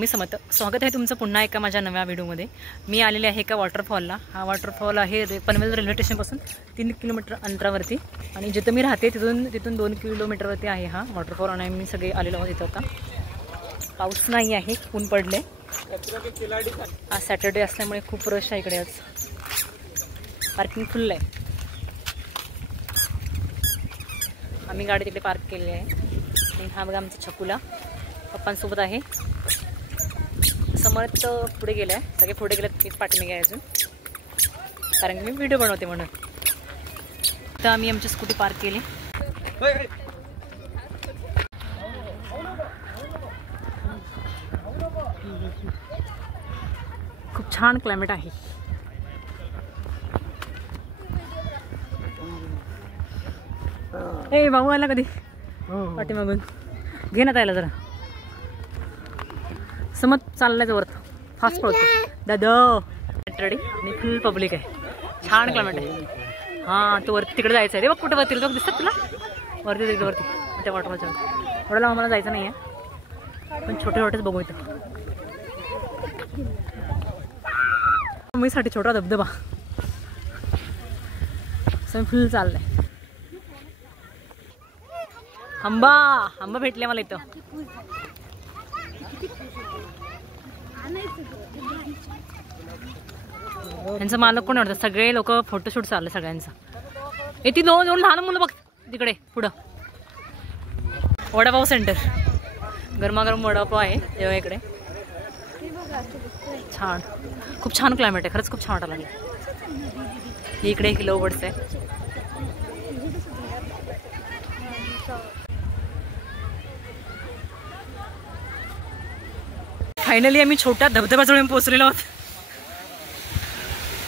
स्वामी समर्थ. स्वागत आहे तुमचं पुन्हा एका माझ्या नव्या व्हिडिओमध्ये. मी आलेले आहे एका वॉटरफॉलला. हा वॉटरफॉल आहे पनवेल रेल्वे स्टेशनपासून 3 किलोमीटर अंतरावरती आणि जिथं मी राहते तिथून 2 किलोमीटरवरती आहे हा वॉटरफॉल. आणि मी सगळे आलेलो आहोत इथं. आता पाऊस नाही आहे, ऊन पडले. आज सॅटर्डे असल्यामुळे खूप रश आहे इकडे. आज पार्किंग फुल आहे. आम्ही गाडी तिकडे पार्क केलेली आहे. आणि हा बघा आमचा छकुला पप्पांसोबत आहे. समर्थ पुढे गेलाय, सगळे पुढे गेलेत, एक पाठीमागे आहे अजून, कारण की मी व्हिडिओ बनवते म्हणून. तर आम्ही आमची स्कूटी पार्क केली. खूप छान क्लायमेट आहे. ए भाऊ आला कधी पाठीमागून, घे ना त्याला जरा. समज चाललाय वरत, फास्ट पळतो दादा. रेडी आणि फुल पब्लिक आहे. छान क्लायमेट आहे. हां तो वरती तिकडे जायचं आहे. रे बघ कुठे वरती लोक दिसतात तुला, वरती तिकडे वरती त्या वॉटरफॉलच्या. थोड्याला आम्हाला जायचं नाही आहे, पण छोटे छोटेच बघू इथं. मीसाठी छोटा धबधबा फुल चाललाय. आंबा भेटले मला इथं. यांचा मालक कोण वाटतं. सगळे लोक फोटोशूट चाललंय सगळ्यांचं. ती दोन लहान मुलं बघ तिकडे पुढं. वडापाव सेंटर, गरमागरम वडापाव आहे तेव्हा इकडे. छान, खूप छान क्लायमेट आहे. खरंच खूप छान वाटायला लागलं. इकडे एक लव बर्ड्स आहे. फायनली आम्ही छोट्या धबधब्याजवळ पोहोचलेलो आहोत.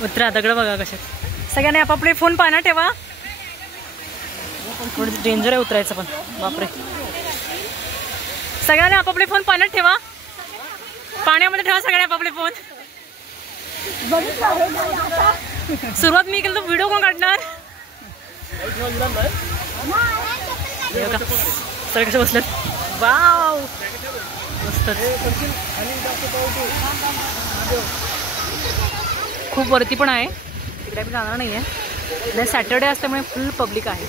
उतरा, दगड बघा कसे. सगळ्यांनी आपापले फोन पाण्यात ठेवा. थोडं डेंजर आहे उतरायचं पण, बापरे. सगळ्यांनी आपापले फोन पाण्यात ठेवा, पाण्यामध्ये ठेवा सगळे आपापले फोन. सुरुवात मी केलं तर व्हिडिओ कोण काढणार. सगळे कसे बसलेत. वाव मस्त. खूप वरती पण आहे तिकडे, आम्ही जाणार नाही आहे. सॅटर्डे असल्यामुळे फुल पब्लिक आहे.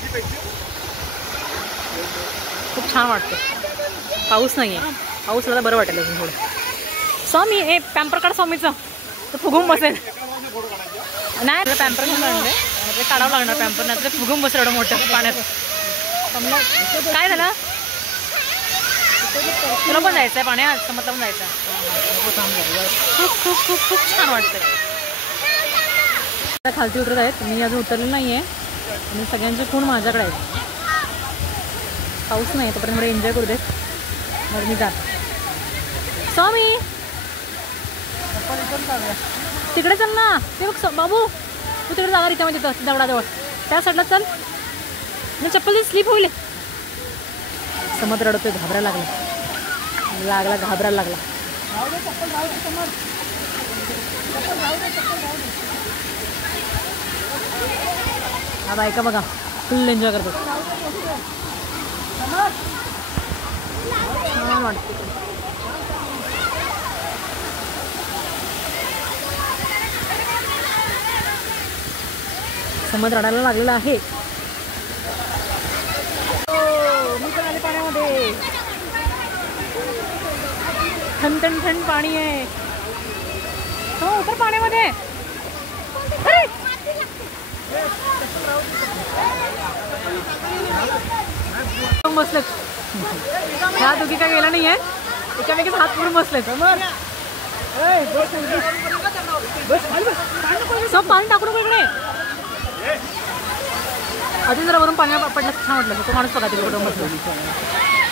खूप छान वाटतं. पाऊस नाही आहे, पाऊस आला बरं वाटेल अजून थोडं. स्वामी हे पॅम्पर काढ स्वामीचं, तर फुगून बसेल. नाही पॅम्पर घेऊन आणलं आहे, काढावं लागणार पॅम्पर, नाही तर फुगून बसेल एवढं मोठं पाण्यात. काय झालं तुला पण जायचं आहे पाण्यात, समजला पण जायचं आहे. खूप खूप खूप खूप छान वाटतं. खालती उतरत आहेत, मी अजून उतरलेलं नाही आहे. आणि सगळ्यांचे फोन माझ्याकडे आहेत. पाऊस नाही तोपर्यंत मला एन्जॉय करू देत, मग मी जात. स्वामी तिकडे चल ना. ते बघ बाबू, तू तिकडे जागा रित्या तिथं दगडाजवळ त्या साईडला चल. मी चप्पल स्लिप होईल. समज रडतोय, घाबरायला घाबरायला लागला. हा बायका बघा फुल एन्जॉय करतो. छान वाटतं. समज रडायला लागलेला आहे. मी पण आले पाण्यामध्ये. थंड पाणी आहे. हो उतर पाण्यामध्ये. बसलेत ह्या दोघी काय गेला नाहीये, एकामेकीच हात पकडून बसलेत. सब पाणी टाकून इकडे. आधी जरा वरून पाणी पडलं छान वाटलं. तो माणूस बघा तिकडे कुठून बसलो.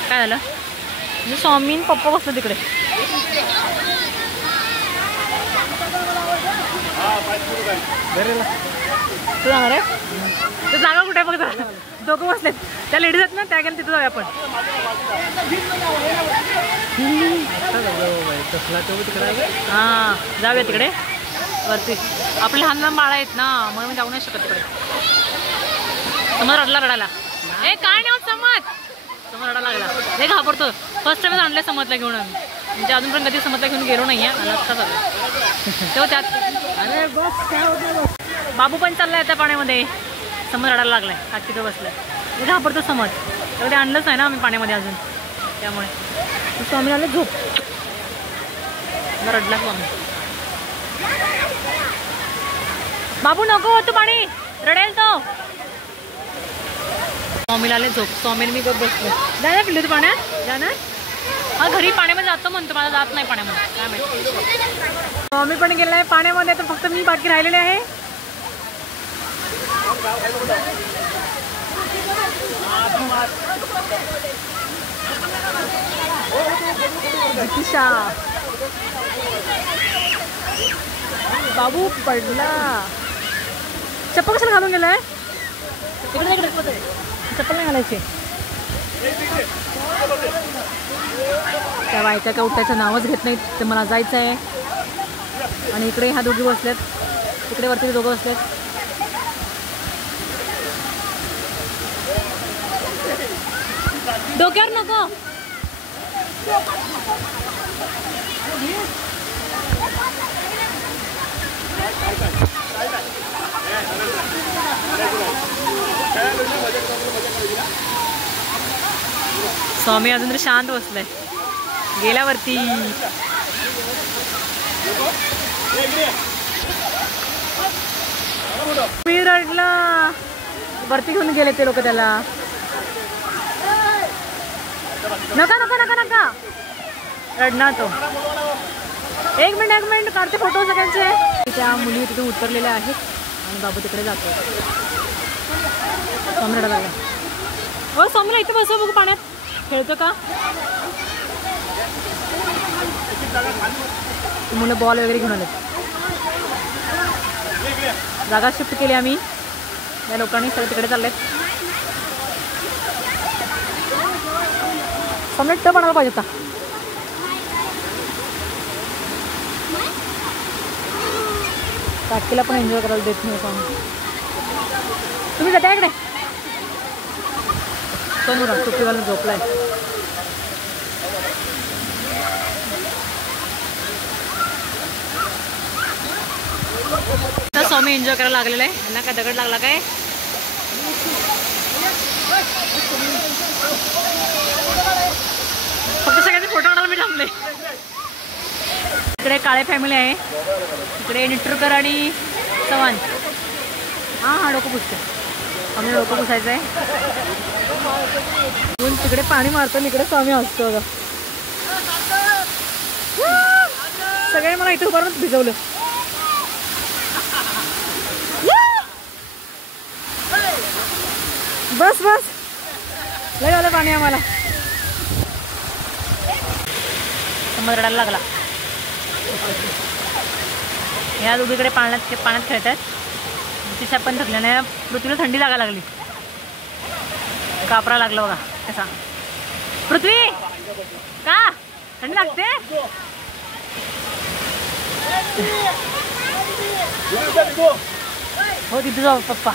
काय झालं म्हणजे स्वामी पप्पा बसलो तिकडे. तू जाणार आहे तर जागा कुठे बघ. जरा दोघं बसलेत, त्या लेडीज आहेत ना, त्या गेल्या तिथं जाऊया आपण. हां जाऊया तिकडे वरती. आपले लहान लहान बाळा आहेत ना, म्हणून मी जाऊ नाही शकत तिकडे. समज रडायला. ए काय नाही समज, समज रडायला लागला. हे घाबरतो. फर्स्ट टाइमच आणलं समजला घेऊन आम्ही. म्हणजे अजून पण कधी समजला घेऊन गेलो नाही आहे. आला असता सगळं तेव्हा त्यात. अरे बस काय होतं. बाबू पण चाललाय त्या पाण्यामध्ये. समज रडायला लागलाय. आज तिथं बसलाय. मी घाबरतो समज. तर ते आणलंच नाही ना आम्ही पाण्यामध्ये अजून. त्यामुळे स्वामी आले झोप. रडला स्वामी. बाबू नको होतं पाणी. रडेल तो. स्वामीला आले झोप. स्वामीने मी गप बसलो. जाणार पिल्लू तू पाण्यात. जाणार. हा घरी पाण्यामध्ये जातो म्हणतो. मला जात नाही पाण्यामध्ये. काय माहिती. स्वामी पण गेलेला आहे पाण्यामध्ये. तर फक्त मी बाकी राहिलेले आहे. बाबू पडला. चप्पल कशाला घालून गेलाय. इकडे इकडे चप्पल नाही घालायची. त्या बायका का उठायचं नावच घेत नाहीत. तर मला जायचं आहे. आणि इकडे ह्या दोघी बसल्यात. तिकडे वरती दोघं बसल्यात. डोक्यावर नको. स्वामी अजून तरी शांत बसलाय. गेल्यावरती मी रडला. वरती घेऊन गेले ते लोक त्याला. नका नका नका नका रडणार तो. एक मिनिट काढते फोटो सगळ्यांचे. त्या मुली तिथून उतरलेल्या आहेत आणि बाबू तिकडे जातो. स्वामी रडायला लागला. हो स्वामीला इथे बसव बघू पाण्यात खेळतो का. मुलं बॉल वगैरे घेऊन आले. जागा शिफ्ट केली आम्ही. या लोकांनी सगळे तिकडे चाललेत. स्वामी टप आणायला पाहिजे होता. काकीला पण एन्जॉय करायला देत नाही स्वामी. तुम्ही जाता इकडे. सोनूरा टोपी घालून झोपलाय. तर स्वामी एन्जॉय करायला लागलेला आहे. यांना काय दगड लागला काय. फक्त सगळ्यांचे फोटो काढायला मी थांबले. इकडे काळे फॅमिली आहे. इकडे निट्रूकर आणि चव्हाण. हां डोकं पुसते. आम्ही डोकं पुसायचं आहे. तिकडे पाणी मारतो. इकडे स्वामी असतो बघा. सगळे मला इथे उभारून भिजवलं. बस बस लय झालं पाणी आम्हाला. समज रडायला लागला. ह्या दोघीकडे पाण्यात खेळतात. तिच्या पण थकल्याने पृथ्वीला थंडी लागायला लागली. कापरा लागला बघा कसा. पृथ्वी का थंडी लागते. हो तिथे जाऊ पप्पा.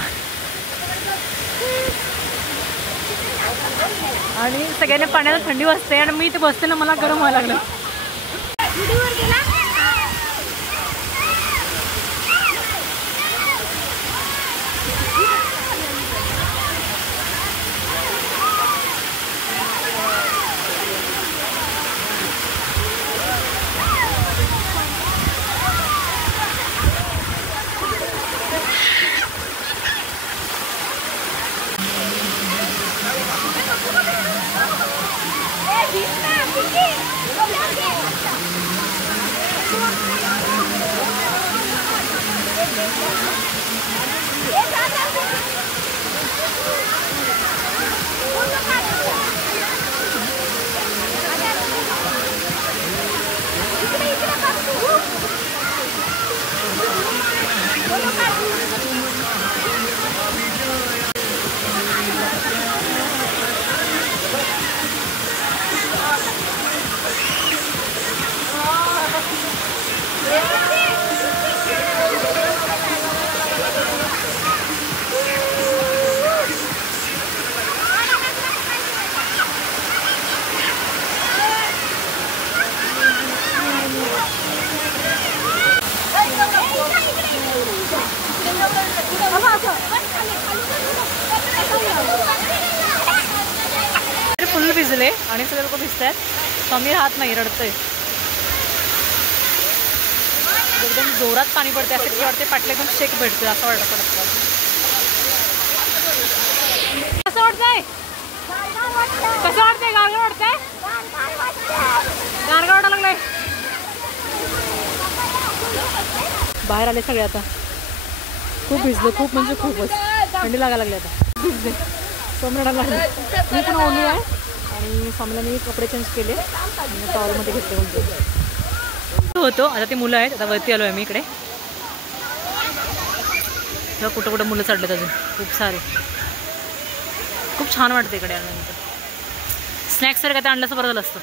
आणि सगळ्यांना पाण्याला थंडी वाजते आणि मी इथे बसते ना मला गरम व्हायला लागलं. फुल भिजले आणि सगळे लोक भिजतात. स्वामी राहत नाही, रडतोय. एकदम जोरात पाणी पडते असं की वाटते पाटले एकदम शेक भेटतोय असं वाटतं. कसं वाटतंय? कसं वाटतंय? गारगार वाटतंय? गारगार वाटायला लागलंय. बाहेर आले सगळे आता. खूप भिजले, खूप म्हणजे खूपच थंडी लागायला लागली आता. भिजले, स्वामी रडायला लागले. मी पण ओली आहे आणि स्वामीला मी कपडे चेंज केले आणि टॉवलमध्ये घेतले होतो. आता ते मुलं आहेत. आता वरती आलो आहे मी इकडे. तेव्हा कुठं कुठं मुलं चढलेत अजून खूप सारे. खूप छान वाटतं इकडे आल्यानंतर. स्नॅक्स वगैरे काय ते आणलं तर बरं झालं असतं.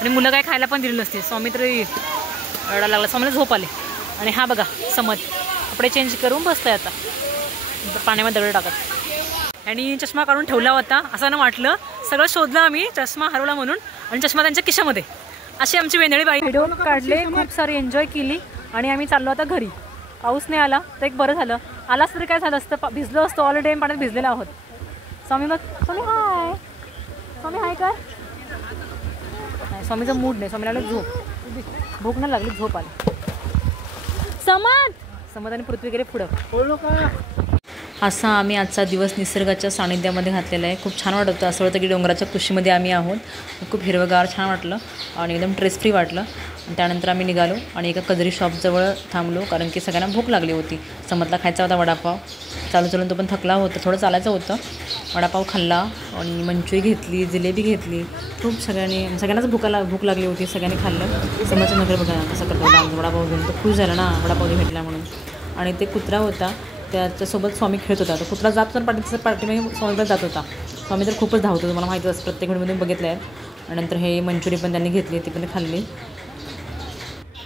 आणि मुलं काय खायला पण दिली नसते. स्वामी तरी रडायला लागला. स्वामीला झोप आले. आणि हा बघा समज कपडे चेंज करून बसतंय आता पाण्यामध्ये दगड टाकत. आणि चष्मा काढून ठेवला होता असं ना वाटलं. सगळं शोधलं आम्ही, चष्मा हरवला म्हणून. आणि चष्मा त्यांच्या खिशामध्ये. अशी आमची वेंदळी बाई. व्हिडिओ काढले, खूप सारी एन्जॉय केली आणि आम्ही चाललो आता घरी. पाऊस नाही आला तर एक बरं झालं. आलाच तरी काय झालं असतं, भिजलो असतो. ऑलरेडी पाण्यात भिजलेला आहोत. स्वामी मग स्वामी हाय, स्वामी हाय कर. नाही, स्वामीचा मूड नाही. स्वामीला झोप, भूक नाही लागली, झोप आली. समत आणि पृथ्वी गेले पुढं. असा आम्ही आजचा दिवस निसर्गाच्या सानिध्यामध्ये घातलेला आहे. खूप छान वाटत होतं. असं वाटतं की डोंगराच्या कुशीमध्ये आम्ही आहोत. खूप हिरवगार छान वाटलं आणि एकदम स्ट्रेस फ्री वाटलं. त्यानंतर आम्ही निघालो आणि एका कजरी शॉपजवळ थांबलो कारण की सगळ्यांना भूक लागली होती. समतला खायचा होता वडापाव. चालून तो पण थकला होता, थोडं चालायचं होतं. वडापाव खाल्ला आणि मंचुरी घेतली, जिलेबी घेतली. खूप सगळ्यांनाच भूक लागली होती. सगळ्यांनी खाल्लं. समजचं नगर बघा कसं करतो डान्स. वडापाव घेऊन तो खुश झाला ना वडापाव भेटला म्हणून. आणि ते कुत्रा होता त्याच्यासोबत स्वामी खेळत होता. तो कुत्रा जात तर पाठीमागे स्वामीला जात होता. स्वामी तर खूपच धावतो, तुम्हाला माहिती असतं, प्रत्येक व्हिडिओमध्ये बघितलं आहे. आणि नंतर हे मंचुरी पण त्यांनी घेतली, ती पण खाल्ली.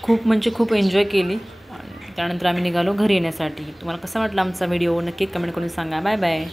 खूप म्हणजे खूप एन्जॉय केली. आणि त्यानंतर आम्ही निघालो घरी येण्यासाठी. तुम्हाला कसा वाटला आमचा व्हिडिओ नक्की कमेंट करून सांगा. Bye bye.